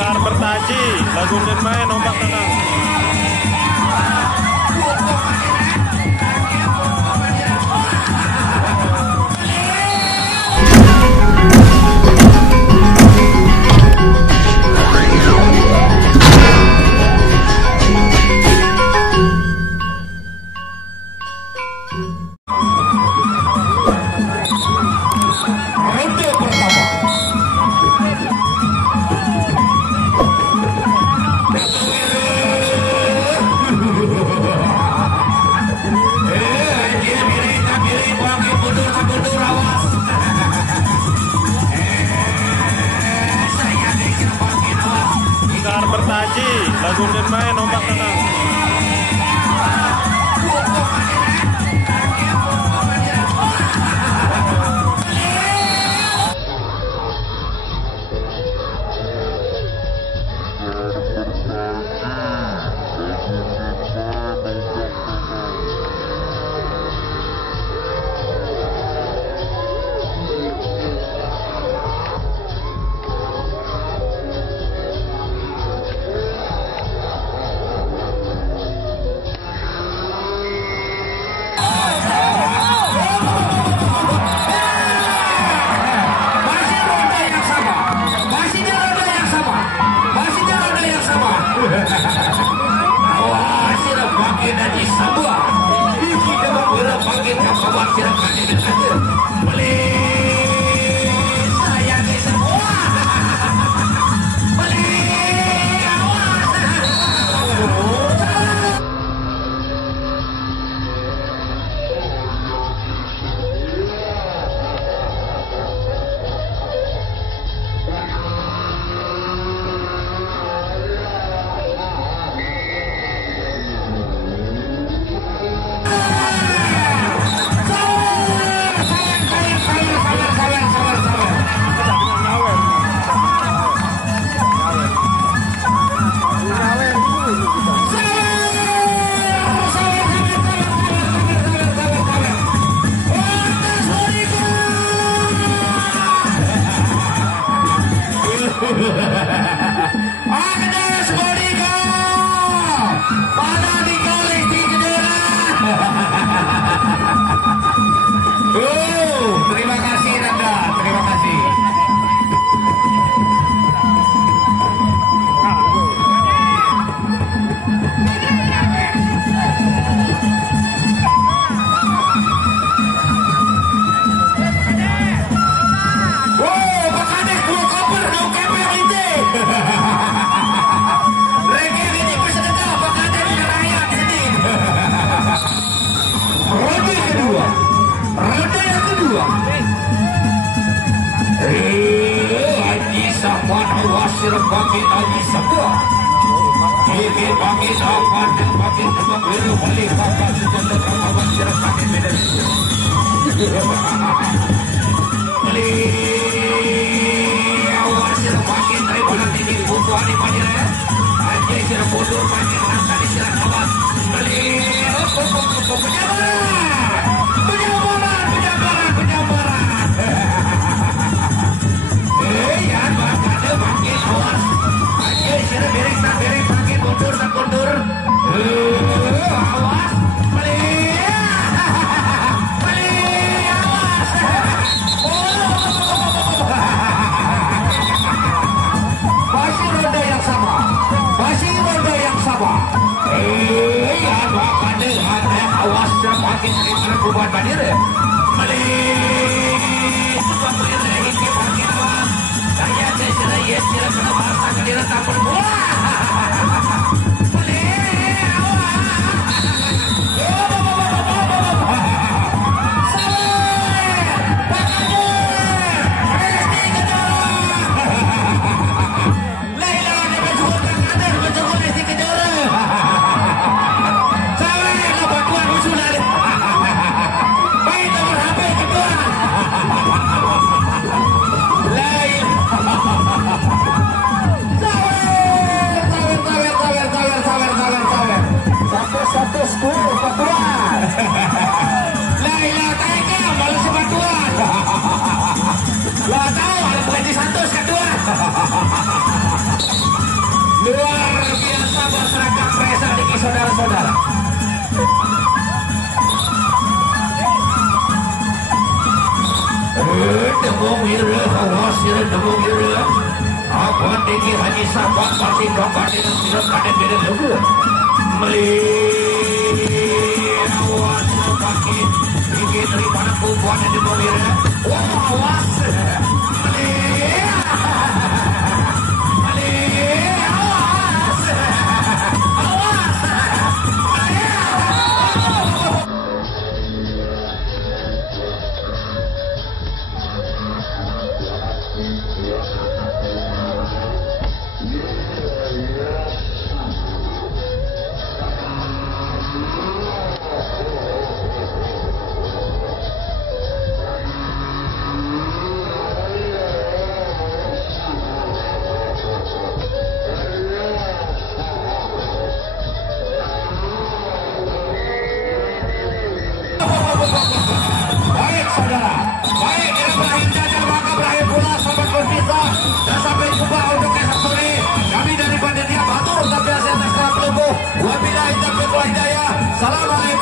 Sekar bertaji, lagu main ombak tenang. Sekar bertaji, lagu main ombak tenang. Terima kasih Nanda, terima kasih. Bagi Haji Sabua, ini bagi sahabat dan bagi semua beliau balik kakak sejalan kawan silakan medan. Beliau awal silakan dari balat ini foto hari pada Haji silakan foto bagi rasa di silakan beliau Lah tahu, ada Bukit Santos kedua. luar biasa masyarakat Resa Diki saudara-saudara. Demung ira, awas ira demung ira. Apa Diki Haji Sahabat pasti dompet dengan tidak ada beda juga. Awas pakai Diki daripada kumpulan demung ira. Wah, awas. Baik saudara, baik kita berakhir saja maka berakhir pula sahabat berpisah dan sampai jumpa untuk esok sore. Kami dari Panitia Batur tapi atas Pelumbuh. Wabillahi taufiq wal hidayah. Assalamualaikum.